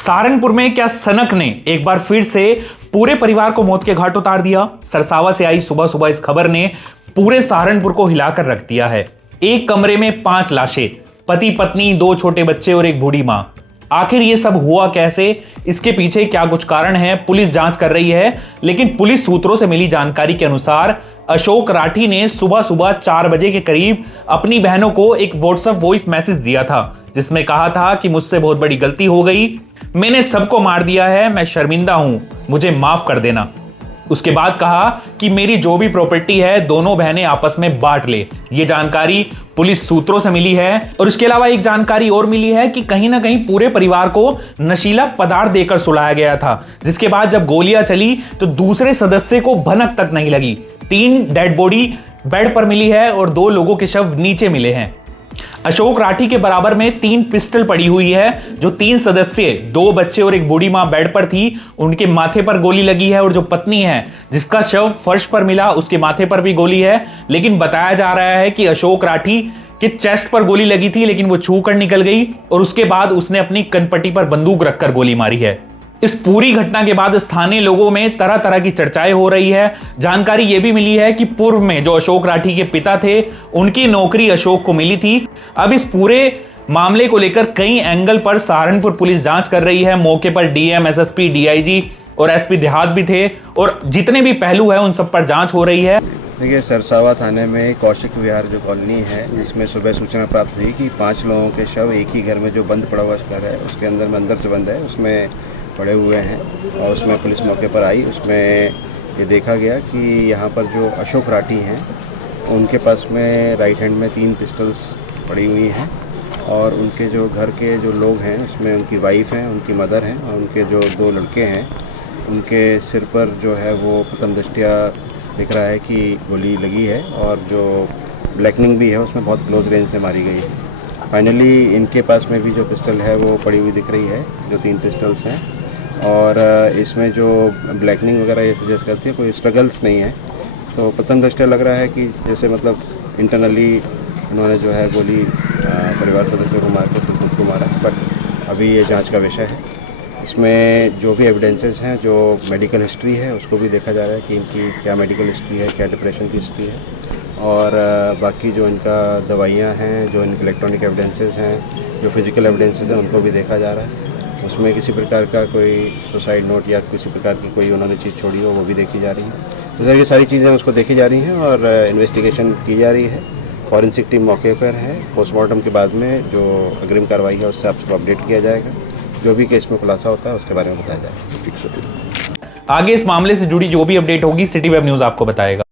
सहारनपुर में क्या सनक ने एक बार फिर से पूरे परिवार को मौत के घाट उतार दिया। सरसावा से आई सुबह सुबह इस खबर ने पूरे सहारनपुर को हिलाकर रख दिया है। एक कमरे में 5 लाशें, पति पत्नी, 2 छोटे बच्चे और एक बूढ़ी मां। आखिर ये सब हुआ कैसे, इसके पीछे क्या कुछ कारण है, पुलिस जांच कर रही है। लेकिन पुलिस सूत्रों से मिली जानकारी के अनुसार अशोक राठी ने सुबह सुबह 4 बजे के करीब अपनी बहनों को एक व्हाट्सएप वॉइस मैसेज दिया था, जिसमें कहा था कि मुझसे बहुत बड़ी गलती हो गई, मैंने सबको मार दिया है, मैं शर्मिंदा हूं, मुझे माफ कर देना। उसके बाद कहा कि मेरी जो भी प्रॉपर्टी है दोनों बहनें आपस में बांट ले। ये जानकारी पुलिस सूत्रों से मिली है। और इसके अलावा एक जानकारी और मिली है कि कहीं ना कहीं पूरे परिवार को नशीला पदार्थ देकर सुलाया गया था, जिसके बाद जब गोलियां चली तो दूसरे सदस्य को भनक तक नहीं लगी। 3 डेड बॉडी बेड पर मिली है और 2 लोगों के शव नीचे मिले हैं। अशोक राठी के बराबर में 3 पिस्टल पड़ी हुई है। जो 3 सदस्य, 2 बच्चे और एक बूढ़ी मां बेड पर थी, उनके माथे पर गोली लगी है। और जो पत्नी है जिसका शव फर्श पर मिला, उसके माथे पर भी गोली है। लेकिन बताया जा रहा है कि अशोक राठी के चेस्ट पर गोली लगी थी, लेकिन वो छू कर निकल गई और उसके बाद उसने अपनी कनपट्टी पर बंदूक रखकर गोली मारी है। इस पूरी घटना के बाद स्थानीय लोगों में तरह तरह की चर्चाएं हो रही है। जानकारी यह भी मिली है कि पूर्व में जो अशोक राठी के पिता थे, उनकी नौकरी अशोक को मिली थी। अब इस पूरे मामले को लेकर कई एंगल पर सहारनपुर पुलिस जांच कर रही है। मौके पर डीएम, एसएसपी, डीआईजी और एसपी देहात भी थे और जितने भी पहलू है उन सब पर जांच हो रही है। देखिए, सरसावा थाने में कौशिक विहार जो कॉलोनी है, जिसमें सुबह सूचना प्राप्त हुई कि 5 लोगों के शव एक ही घर में, जो बंद पड़ा हुआ घर है उसके अंदर से बंद है, उसमें पड़े हुए हैं। और उसमें पुलिस मौके पर आई। उसमें ये देखा गया कि यहाँ पर जो अशोक राठी हैं, उनके पास में राइट हैंड में 3 पिस्टल्स पड़ी हुई हैं। और उनके जो घर के जो लोग हैं, उसमें उनकी वाइफ हैं, उनकी मदर हैं और उनके जो 2 लड़के हैं, उनके सिर पर जो है वो प्रथम दृष्टया दिख रहा है कि गोली लगी है। और जो ब्लैकनिंग भी है उसमें बहुत क्लोज रेंज से मारी गई है। फाइनली इनके पास में भी जो पिस्टल है वो पड़ी हुई दिख रही है, जो 3 पिस्टल्स हैं। और इसमें जो ब्लैकनिंग वगैरह ये सजेस्ट करती है, कोई स्ट्रगल्स नहीं है। तो प्रथम दृष्टया लग रहा है कि जैसे मतलब इंटरनली उन्होंने जो है गोली परिवार सदस्यों को मार के खुद को मारा। बट अभी ये जांच का विषय है। इसमें जो भी एविडेंसेस हैं, जो मेडिकल हिस्ट्री है, उसको भी देखा जा रहा है कि इनकी क्या मेडिकल हिस्ट्री है, क्या डिप्रेशन की हिस्ट्री है। और बाकी जो इनका दवाइयाँ हैं, जो इनके इलेक्ट्रॉनिक एविडेंसेस हैं, जो फिज़िकल एविडेंसेस हैं, उनको भी देखा जा रहा है। उसमें किसी प्रकार का कोई सुसाइड नोट या किसी प्रकार की कोई उन्होंने चीज़ छोड़ी हो, वो भी देखी जा रही है। तो सर, ये सारी चीज़ें उसको देखी जा रही हैं और इन्वेस्टिगेशन की जा रही है। फॉरेंसिक टीम मौके पर है। पोस्टमार्टम के बाद में जो अग्रिम कार्रवाई है उससे आपको अपडेट किया जाएगा। जो भी केस में खुलासा होता है उसके बारे में बताया जाएगा। आगे इस मामले से जुड़ी जो भी अपडेट होगी सिटी वेब न्यूज़ आपको बताएगा।